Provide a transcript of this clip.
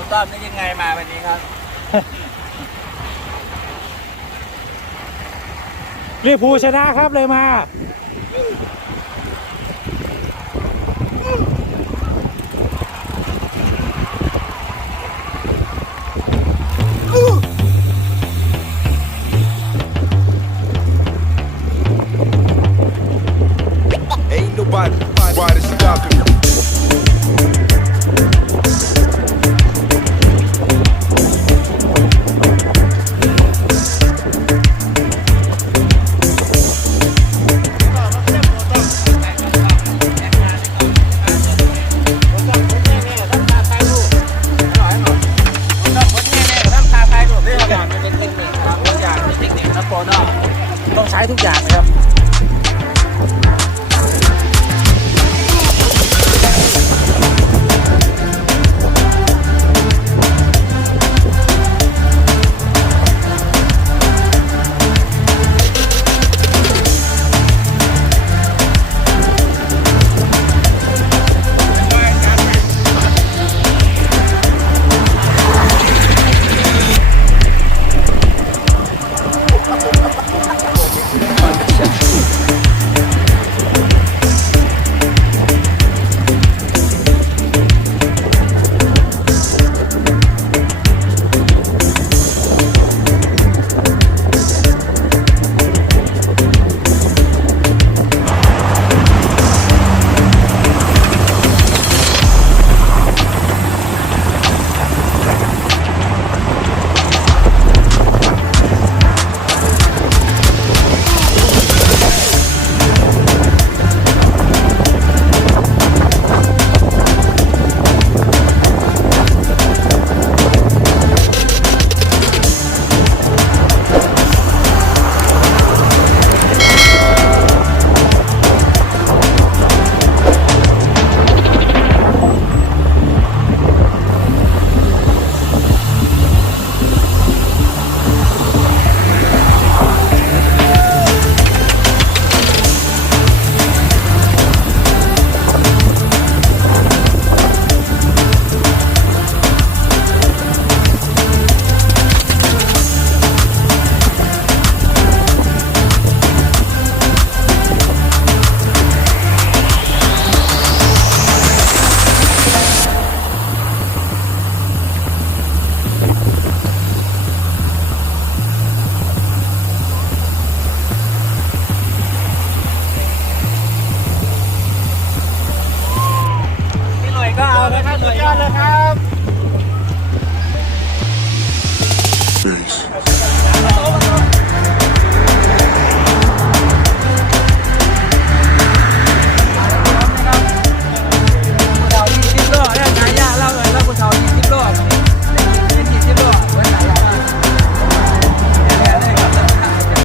เราต้อมนี่ยังไงมาวันนี้ครับลิเวอร์พูลชนะครับเลยมา Ain't nobody nobody ต้องใช้ทุกอย่างนะครับ